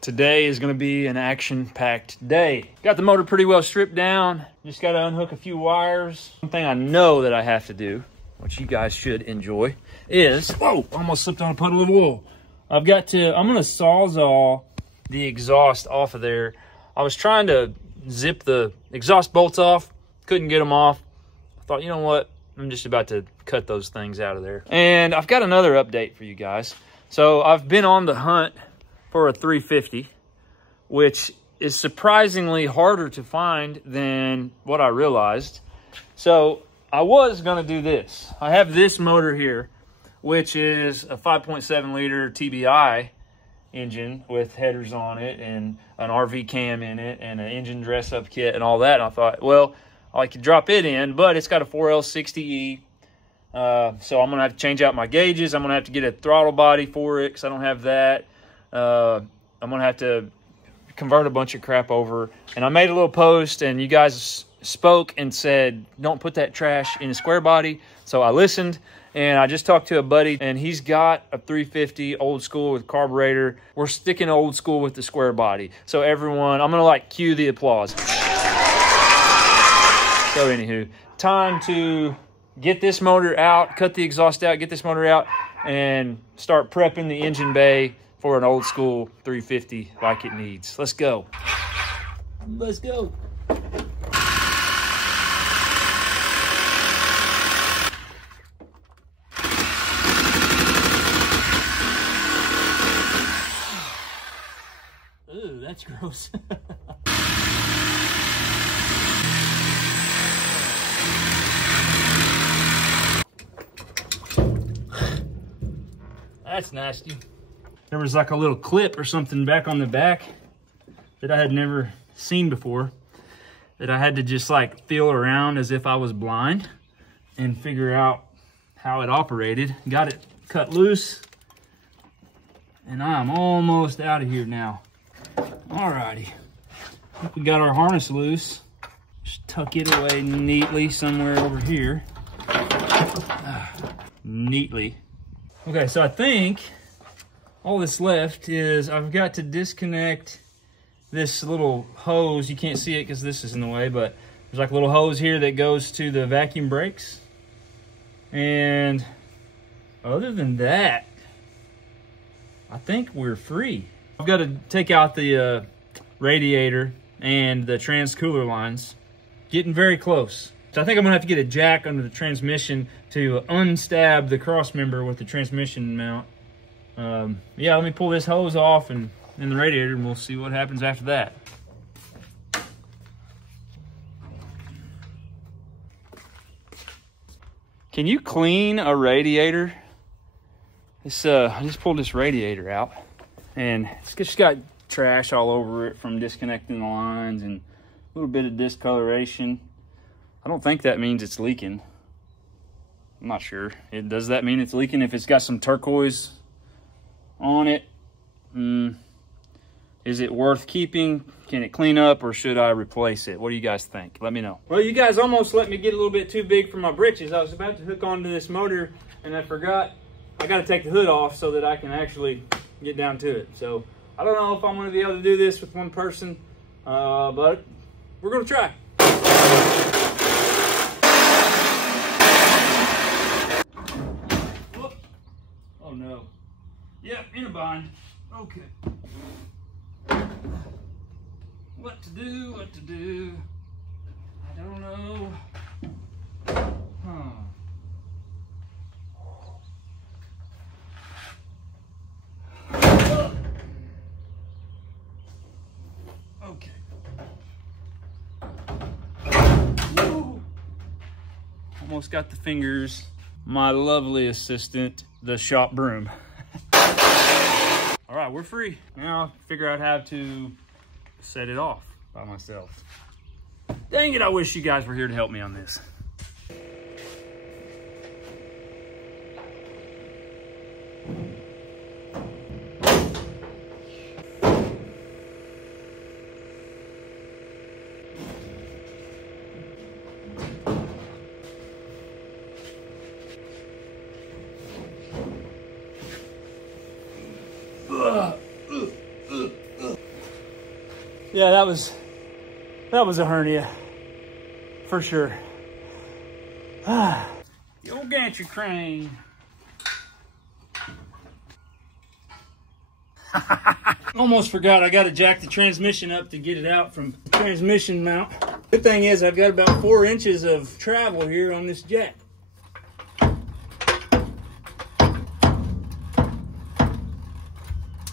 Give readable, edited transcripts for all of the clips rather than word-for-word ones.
Today is going to be an action-packed day. Got the motor pretty well stripped down. Just got to unhook a few wires. One thing I know that I have to do, which you guys should enjoy, is, whoa, almost slipped on a puddle of oil. I'm going to Sawzall the exhaust off of there. I was trying to zip the exhaust bolts off, couldn't get them off. I thought, you know what? I'm just about to cut those things out of there. And I've got another update for you guys. So I've been on the hunt for a 350, which is surprisingly harder to find than what I realized. So I was gonna do this. I have this motor here, which is a 5.7 liter TBI engine with headers on it and an RV cam in it and an engine dress up kit and all that. And I thought, well, I could drop it in, but it's got a 4L60E. So I'm gonna have to change out my gauges. I'm gonna have to get a throttle body for it because I don't have that. I'm gonna have to convert a bunch of crap over. And I made a little post and you guys spoke and said, don't put that trash in a square body. So I listened and I just talked to a buddy and he's got a 350 old school with carburetor. We're sticking old school with the square body. So everyone, I'm gonna like cue the applause. So anywho, time to get this motor out, cut the exhaust out, get this motor out, and start prepping the engine bay for an old school 350 like it needs. Let's go. Let's go. Ooh, that's gross. That's nasty. There was like a little clip or something back on the back that I had never seen before that I had to just like feel around as if I was blind and figure out how it operated. Got it cut loose and I'm almost out of here now. Alrighty, I think we got our harness loose. Just tuck it away neatly somewhere over here. Neatly. Okay, so I think all that's left is I've got to disconnect this little hose. You can't see it because this is in the way, but there's like a little hose here that goes to the vacuum brakes. And other than that, I think we're free. I've got to take out the radiator and the trans cooler lines. Getting very close. So I think I'm gonna have to get a jack under the transmission to unstab the cross member with the transmission mount. Yeah, let me pull this hose off and in the radiator and we'll see what happens after that. Can you clean a radiator? This, I just pulled this radiator out and it's just got trash all over it from disconnecting the lines and a little bit of discoloration. I don't think that means it's leaking. I'm not sure. Does that mean it's leaking if it's got some turquoise on it? Is it worth keeping? Can it clean up or should I replace it? What do you guys think? Let me know. Well, you guys almost let me get a little bit too big for my britches. I was about to hook onto this motor and I forgot I got to take the hood off so that I can actually get down to it. So I don't know if I'm going to be able to do this with one person, but we're going to try. Oh no. Yep, in a bind. Okay. What to do, what to do. I don't know. Huh. Okay. Woo. Almost got the fingers. My lovely assistant, the shop broom. All right, we're free. Now I'll figure out how to set it off by myself. Dang it, I wish you guys were here to help me on this. Yeah, that was a hernia for sure. The old gantry crane. Almost forgot, I got to jack the transmission up to get it out from the transmission mount. Good thing is I've got about 4 inches of travel here on this jack.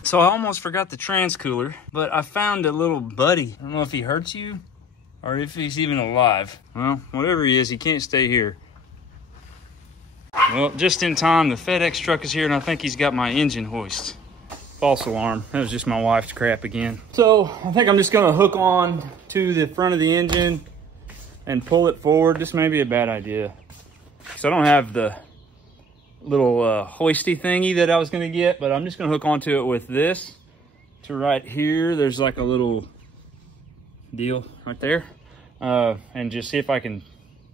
So I almost forgot the trans cooler, but I found a little buddy. I don't know if he hurts you or if he's even alive. Well, whatever he is, he can't stay here. Well, just in time, the FedEx truck is here and I think he's got my engine hoist. False alarm. That was just my wife's crap again. So I think I'm just gonna hook on to the front of the engine and pull it forward. This may be a bad idea because I don't have the little hoisty thingy that I was gonna get, but I'm just gonna hook onto it with this to right here. There's like a little deal right there, and just see if I can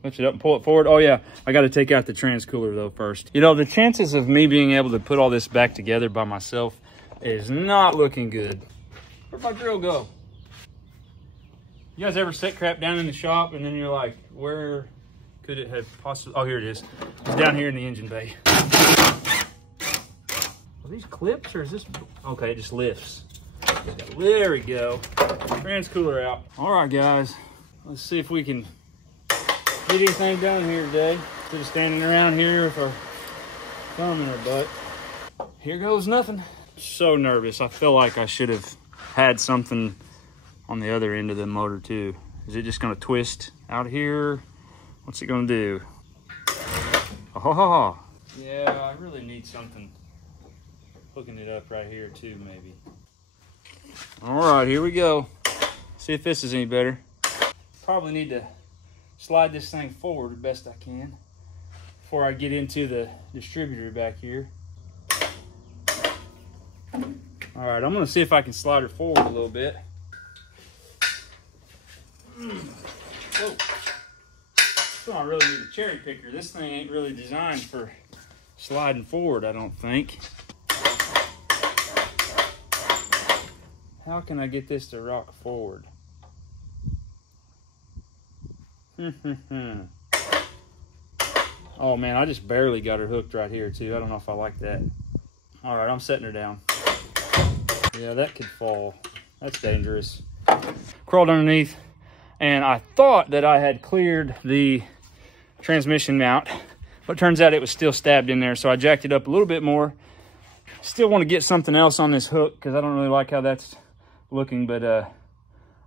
lift it up and pull it forward. Oh yeah, I got to take out the trans cooler though first. You know, the chances of me being able to put all this back together by myself is not looking good. Where'd my drill go? You guys ever set crap down in the shop and then you're like, where could it have possibly, oh, here it is. It's down here in the engine bay. Are these clips or is this, okay, it just lifts. There we go. Trans cooler out. All right, guys, let's see if we can get anything done here today. Instead of standing around here with our thumb in our butt. Here goes nothing. So nervous. I feel like I should have had something on the other end of the motor too. Is it just gonna twist out here? What's it gonna do? Oh, yeah, I really need something hooking it up right here too, maybe. All right, here we go. See if this is any better. Probably need to slide this thing forward the best I can before I get into the distributor back here. All right, I'm gonna see if I can slide her forward a little bit. Whoa. So I really need a cherry picker. This thing ain't really designed for sliding forward, I don't think. How can I get this to rock forward? Oh man, I just barely got her hooked right here too. I don't know if I like that. All right, I'm setting her down. Yeah, that could fall. That's dangerous. Crawled underneath, and I thought that I had cleared the transmission mount, but it turns out it was still stabbed in there, so I jacked it up a little bit more. Still want to get something else on this hook because I don't really like how that's looking, but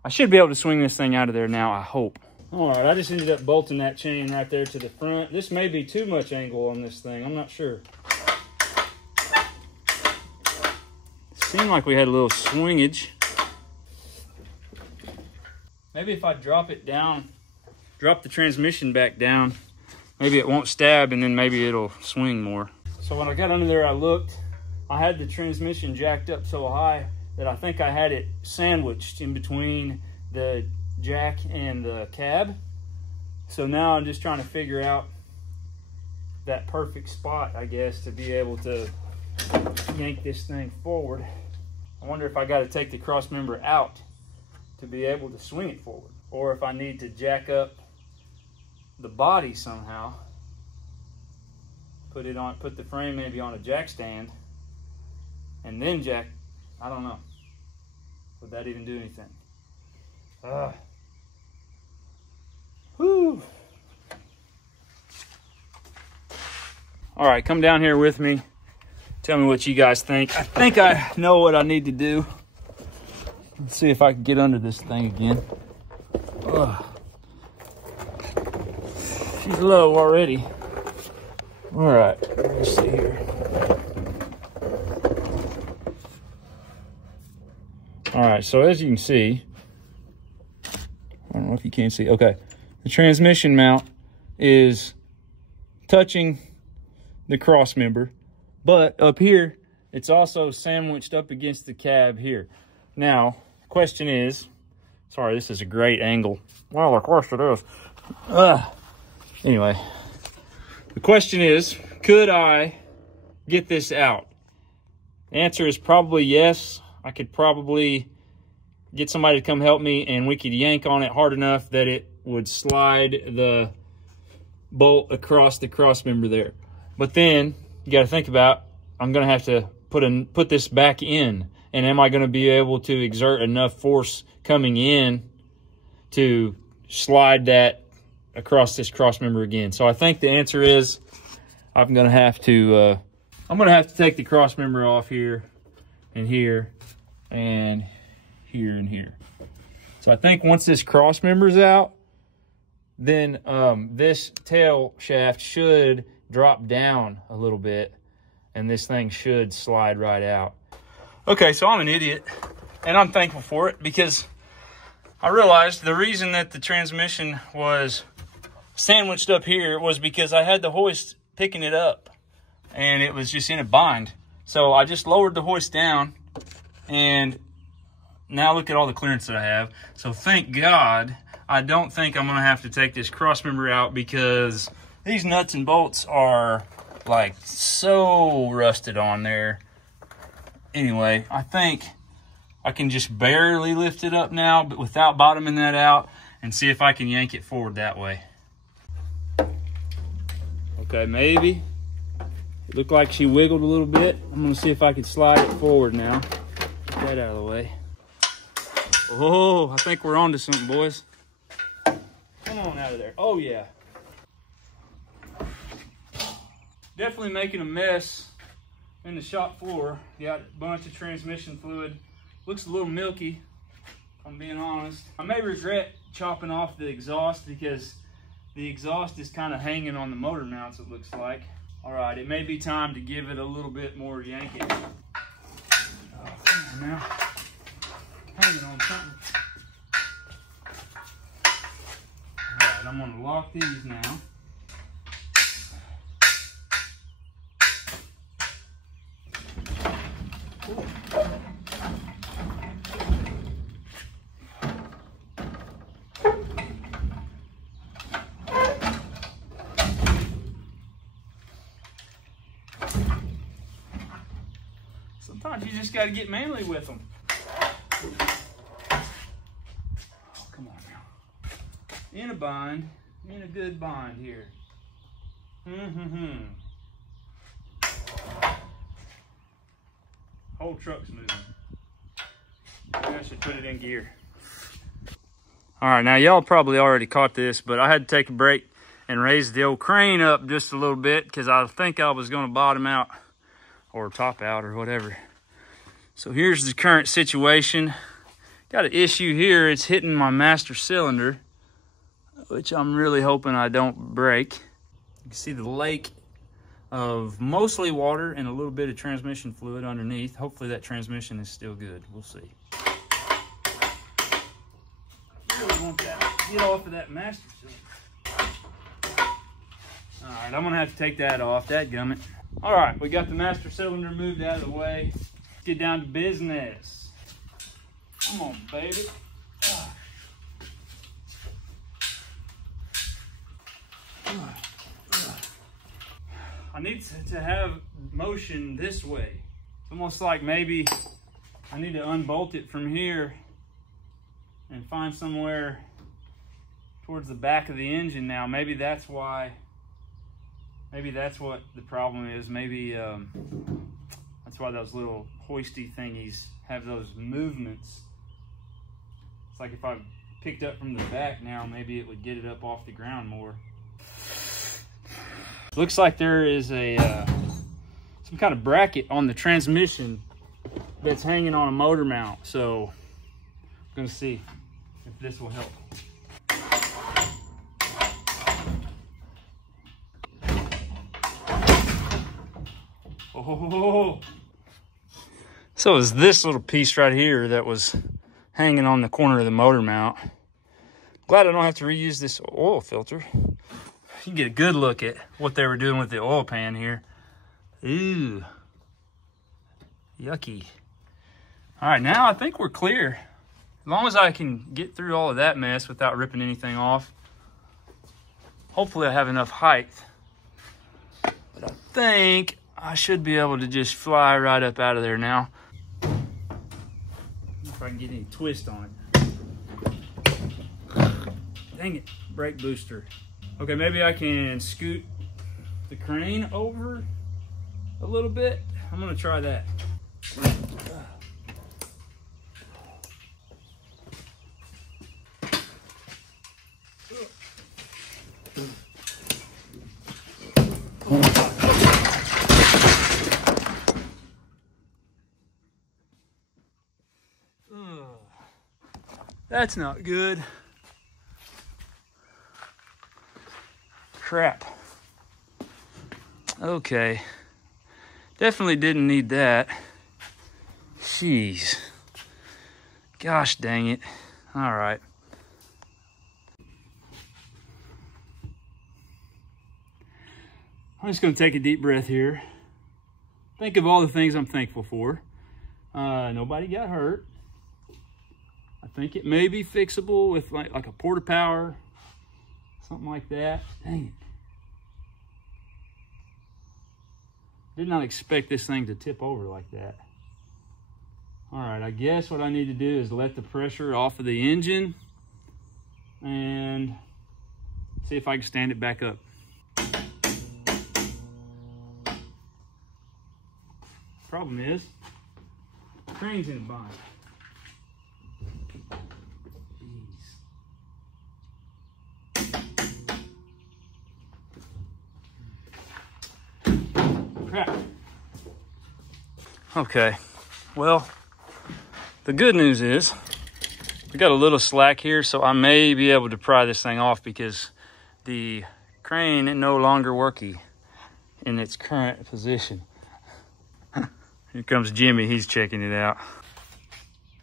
I should be able to swing this thing out of there now, I hope. All right, I just ended up bolting that chain right there to the front. This may be too much angle on this thing. I'm not sure. Seemed like we had a little swingage. Maybe if I drop it down, drop the transmission back down, maybe it won't stab and then maybe it'll swing more. So when I got under there, I looked. I had the transmission jacked up so high that I think I had it sandwiched in between the jack and the cab. So now I'm just trying to figure out that perfect spot, I guess, to be able to yank this thing forward. I wonder if I got to take the cross member out to be able to swing it forward, or if I need to jack up the body somehow, put the frame maybe on a jack stand, and then jack. I don't know. Would that even do anything? Whew. All right, come down here with me. Tell me what you guys think. I think I know what I need to do. Let's see if I can get under this thing again. She's low already. All right, let's see here. All right, so as you can see, I don't know if you can see, okay. The transmission mount is touching the cross member, but up here, it's also sandwiched up against the cab here. Now, the question is, sorry, this is a great angle. Well, of course it is. Anyway, the question is, could I get this out? The answer is probably yes. I could probably get somebody to come help me, and we could yank on it hard enough that it would slide the bolt across the cross member there. But then you got to think about, I'm going to have to put this back in, and am I going to be able to exert enough force coming in to slide that across this cross member again? So I think the answer is I'm going to have to take the cross member off here and here and here and here. So I think once this cross member's out, then this tail shaft should drop down a little bit, and this thing should slide right out. Okay, so I'm an idiot, and I'm thankful for it, because I realized the reason that the transmission was sandwiched up here was because I had the hoist picking it up, and it was just in a bind. So I just lowered the hoist down, and now look at all the clearance that I have. So thank God I don't think I'm gonna have to take this cross member out, because these nuts and bolts are like so rusted on there. Anyway, I think I can just barely lift it up now, but without bottoming that out, and see if I can yank it forward that way. Okay, maybe. It looked like she wiggled a little bit. I'm gonna see if I can slide it forward now. Get that out of the way. Oh, I think we're on to something, boys. Come on out of there. Oh, yeah. Definitely making a mess in the shop floor. Got a bunch of transmission fluid. Looks a little milky, if I'm being honest. I may regret chopping off the exhaust, because the exhaust is kind of hanging on the motor mounts, it looks like. All right, it may be time to give it a little bit more yanking. Oh, come on now. Hanging on something. All right, I'm gonna lock these now. Ooh. Sometimes you just got to get manly with them. Oh, come on now. In a bind, in a good bind here. Whole truck's moving. Maybe I should put it in gear. All right, now y'all probably already caught this, but I had to take a break and raise the old crane up just a little bit, because I think I was going to bottom out or top out or whatever. So here's the current situation. Got an issue here. It's hitting my master cylinder, which I'm really hoping I don't break. You can see the lake of mostly water and a little bit of transmission fluid underneath. Hopefully that transmission is still good. We'll see. I really want that. Get off of that master cylinder. All right, I'm gonna have to take that off. Dadgummit. All right, we got the master cylinder moved out of the way. Let's get down to business. Come on, baby. I need to have motion this way. It's almost like maybe I need to unbolt it from here and find somewhere towards the back of the engine now. Maybe that's why, maybe that's what the problem is. Maybe that's why those little hoisty thingies have those movements. It's like if I picked up from the back now, maybe it would get it up off the ground more. Looks like there is a some kind of bracket on the transmission that's hanging on a motor mount. So I'm gonna see if this will help. Oh, so it was this little piece right here that was hanging on the corner of the motor mount. Glad I don't have to reuse this oil filter. You can get a good look at what they were doing with the oil pan here. Ooh, yucky. All right, now I think we're clear. As long as I can get through all of that mess without ripping anything off. Hopefully I have enough height. But I think I should be able to just fly right up out of there now. if I can get any twist on it. Dang it, brake booster. Okay, maybe I can scoot the crane over a little bit. I'm gonna try that. That's not good. Crap. Okay. Definitely didn't need that. Jeez. Gosh dang it. All right. I'm just going to take a deep breath here. Think of all the things I'm thankful for. Nobody got hurt. I think it may be fixable with like a porta power, something like that. Dang it. Did not expect this thing to tip over like that. All right, I guess what I need to do is let the pressure off of the engine and see if I can stand it back up. Problem is, the crane's in a bind. Crap. Okay, well, the good news is we got a little slack here, so I may be able to pry this thing off because the crane is no longer working in its current position. Here comes Jimmy, he's checking it out.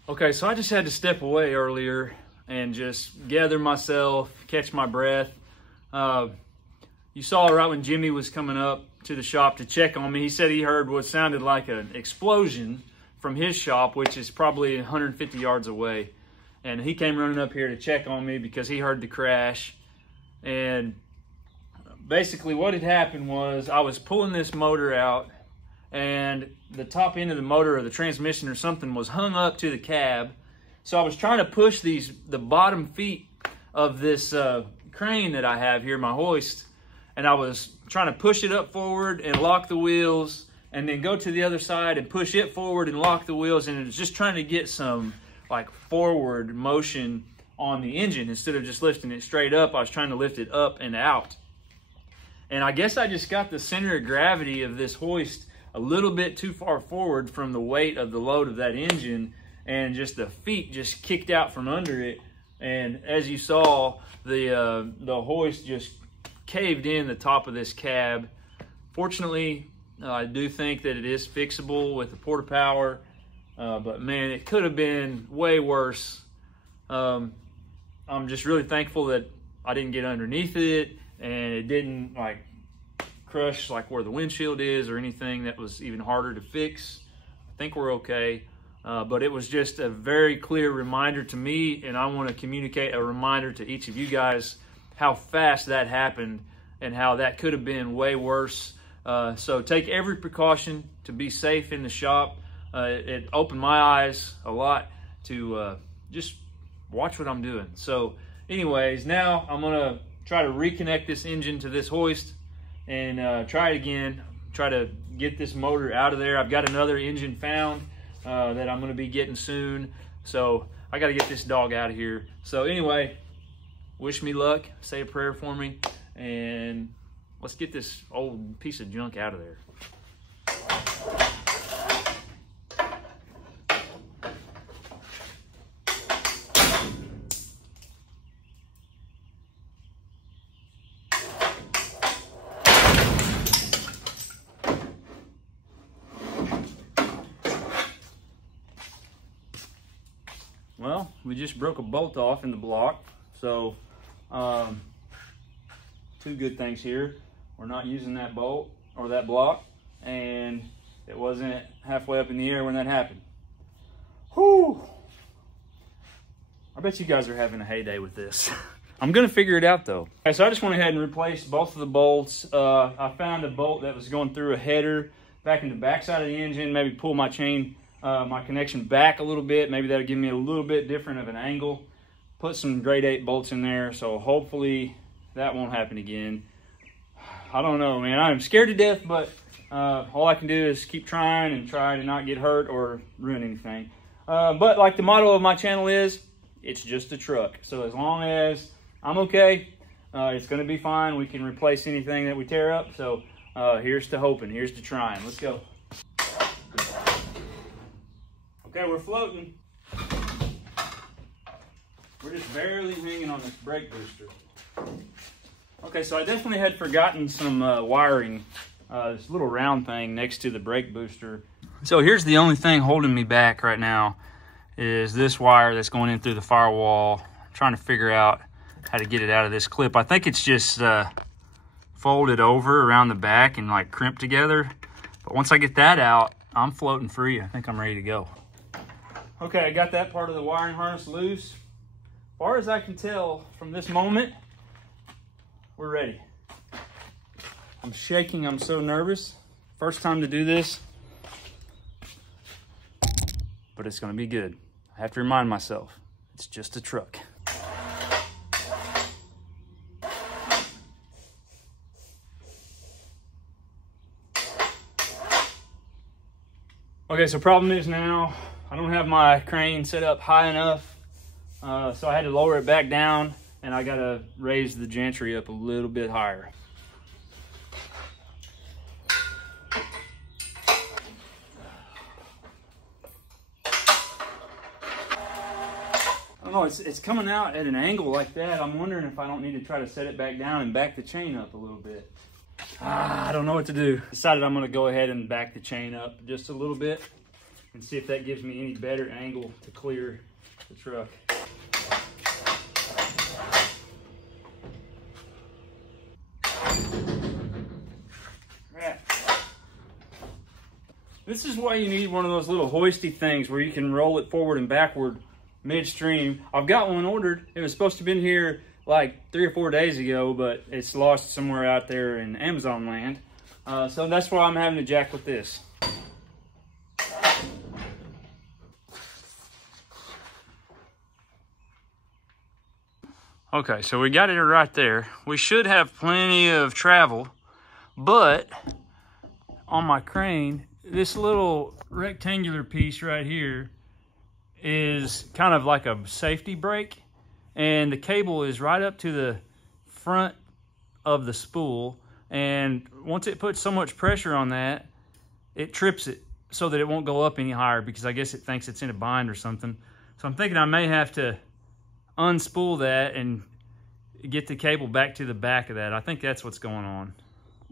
Okay, so I just had to step away earlier and just gather myself, catch my breath. You saw right when Jimmy was coming up to the shop to check on me, he said he heard what sounded like an explosion from his shop, which is probably 150 yards away. And he came running up here to check on me because he heard the crash. And basically what had happened was I was pulling this motor out and the top end of the motor or the transmission or something was hung up to the cab. So I was trying to push the bottom feet of this crane that I have here, my hoist, and I was trying to push it up forward and lock the wheels and then go to the other side and push it forward and lock the wheels, and it was just trying to get some like forward motion on the engine. Instead of just lifting it straight up, I was trying to lift it up and out. And I guess I just got the center of gravity of this hoist a little bit too far forward from the weight of the load of that engine, and just the feet just kicked out from under it. And as you saw, the hoist just caved in the top of this cab. Fortunately, I do think that it is fixable with the porta power, but man, it could have been way worse. I'm just really thankful that I didn't get underneath it and it didn't like crush like where the windshield is or anything that was even harder to fix. I think we're okay, but it was just a very clear reminder to me, and I want to communicate a reminder to each of you guys how fast that happened and how that could have been way worse. So take every precaution to be safe in the shop. It opened my eyes a lot to just watch what I'm doing. So anyways, now I'm gonna try to reconnect this engine to this hoist and try it again, try to get this motor out of there. I've got another engine found that I'm gonna be getting soon. So I gotta get this dog out of here. So anyway, wish me luck, say a prayer for me, and let's get this old piece of junk out of there. Well, we just broke a bolt off in the block, so two good things here. We're not using that bolt or that block, and it wasn't halfway up in the air when that happened. Whew! I bet you guys are having a heyday with this. I'm gonna figure it out though. Okay, so I just went ahead and replaced both of the bolts. I found a bolt that was going through a header back in the backside of the engine, maybe pull my chain my connection back a little bit. Maybe that'll give me a little bit different of an angle. Put some grade 8 bolts in there, so hopefully that won't happen again. I don't know, man. I'm scared to death, but all I can do is keep trying and try to not get hurt or ruin anything. But like the motto of my channel is, it's just a truck. So as long as I'm okay, it's gonna be fine. We can replace anything that we tear up. So here's to hoping, here's to trying. Let's go. Okay, we're floating. We're just barely hanging on this brake booster. Okay, so I definitely had forgotten some wiring, this little round thing next to the brake booster. So here's the only thing holding me back right now is this wire that's going in through the firewall. I'm trying to figure out how to get it out of this clip. I think it's just folded over around the back and like crimped together. But once I get that out, I'm floating free. I think I'm ready to go. Okay, I got that part of the wiring harness loose. As far as I can tell from this moment, we're ready. I'm shaking, I'm so nervous. First time to do this, but it's gonna be good. I have to remind myself, it's just a truck. Okay, so problem is now, I don't have my crane set up high enough, so I had to lower it back down, and I gotta raise the gantry up a little bit higher. I don't know, it's coming out at an angle like that. I'm wondering if I don't need to try to set it back down and back the chain up a little bit. I don't know what to do. Decided I'm gonna go ahead and back the chain up just a little bit and see if that gives me any better angle to clear the truck. Right. This is why you need one of those little hoisty things where you can roll it forward and backward midstream. I've got one ordered. It was supposed to have been here like 3 or 4 days ago, but it's lost somewhere out there in Amazon land. So that's why I'm having to jack with this. Okay, so we got it right there. We should have plenty of travel, but on my crane, this little rectangular piece right here is kind of like a safety brake, and the cable is right up to the front of the spool, and once it puts so much pressure on that, it trips it so that it won't go up any higher, because I guess it thinks it's in a bind or something. So I'm thinking I may have to unspool that and get the cable back to the back of that. I think that's what's going on.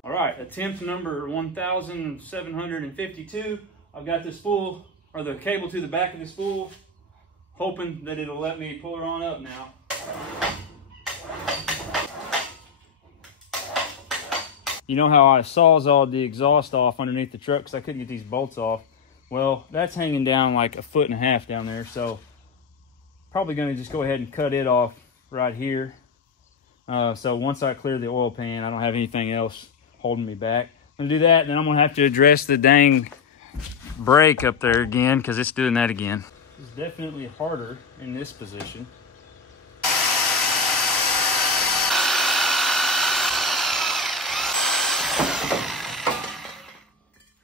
All right, attempt number 1752. I've got the spool, or the cable to the back of the spool, hoping that it'll let me pull her on up now. You know how I sawzalled the exhaust off underneath the truck because I couldn't get these bolts off? Well, that's hanging down like 1.5 feet down there, so probably gonna just go ahead and cut it off right here. So once I clear the oil pan, I don't have anything else holding me back. I'm gonna do that, and then I'm gonna have to address the dang brake up there again because it's doing that again. It's definitely harder in this position.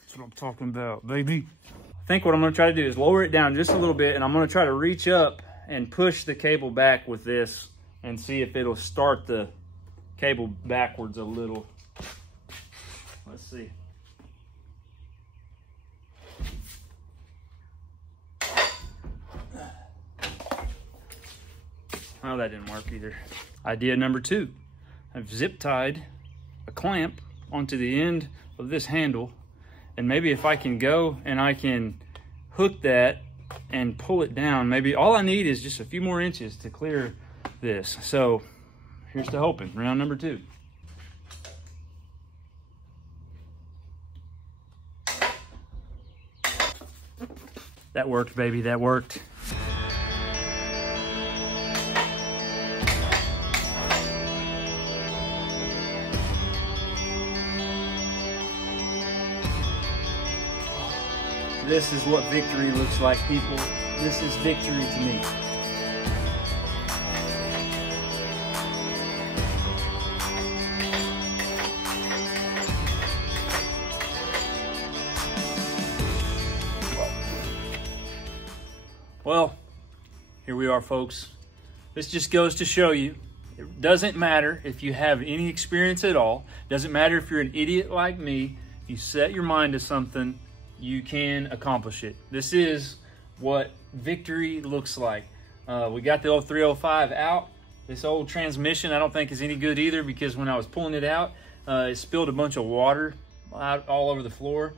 That's what I'm talking about, baby. I think what I'm gonna try to do is lower it down just a little bit, and I'm gonna try to reach up and push the cable back with this and see if it'll start the cable backwards a little. Let's see. Oh, that didn't work either. Idea number 2. I've zip tied a clamp onto the end of this handle, and maybe if I can go and I can hook that and pull it down, maybe all I need is just a few more inches to clear this. So here's to hoping. Round number 2. That worked, baby, that worked. This is what victory looks like, people. This is victory to me. Well, here we are, folks. This just goes to show you, it doesn't matter if you have any experience at all. Doesn't matter if you're an idiot like me. If you set your mind to something, you can accomplish it. This is what victory looks like. We got the old 305 out. This old transmission I don't think is any good either, because when I was pulling it out, it spilled a bunch of water out all over the floor.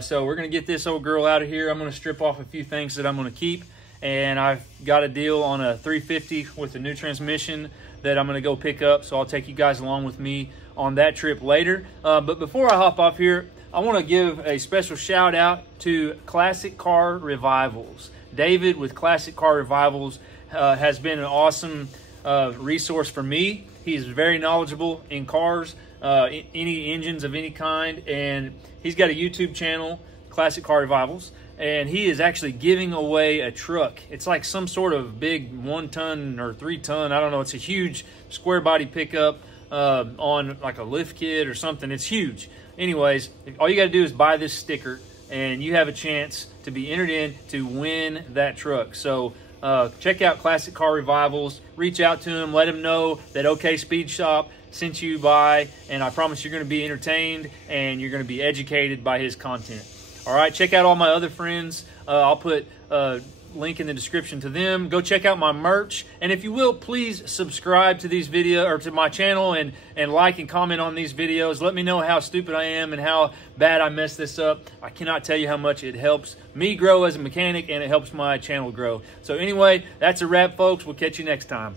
So we're gonna get this old girl out of here. I'm gonna strip off a few things that I'm gonna keep. And I've got a deal on a 350 with a new transmission that I'm gonna go pick up. So I'll take you guys along with me on that trip later. But before I hop off here, I wanna give a special shout out to Classic Car Revivals. David with Classic Car Revivals has been an awesome resource for me. He's very knowledgeable in cars, any engines of any kind. And he's got a YouTube channel, Classic Car Revivals. And he is actually giving away a truck. It's like some sort of big 1 ton or 3 ton, I don't know. It's a huge square body pickup on like a lift kit or something. It's huge. Anyways, all you got to do is buy this sticker, and you have a chance to be entered in to win that truck. So check out Classic Car Revivals. Reach out to him. Let him know that OK Speed Shop sent you by, and I promise you're going to be entertained and you're going to be educated by his content. All right, check out all my other friends. I'll put a link in the description to them. Go check out my merch. And if you will, please subscribe to these videos, or to my channel, and like and comment on these videos. Let me know how stupid I am and how bad I messed this up. I cannot tell you how much it helps me grow as a mechanic, and it helps my channel grow. So anyway, that's a wrap, folks. We'll catch you next time.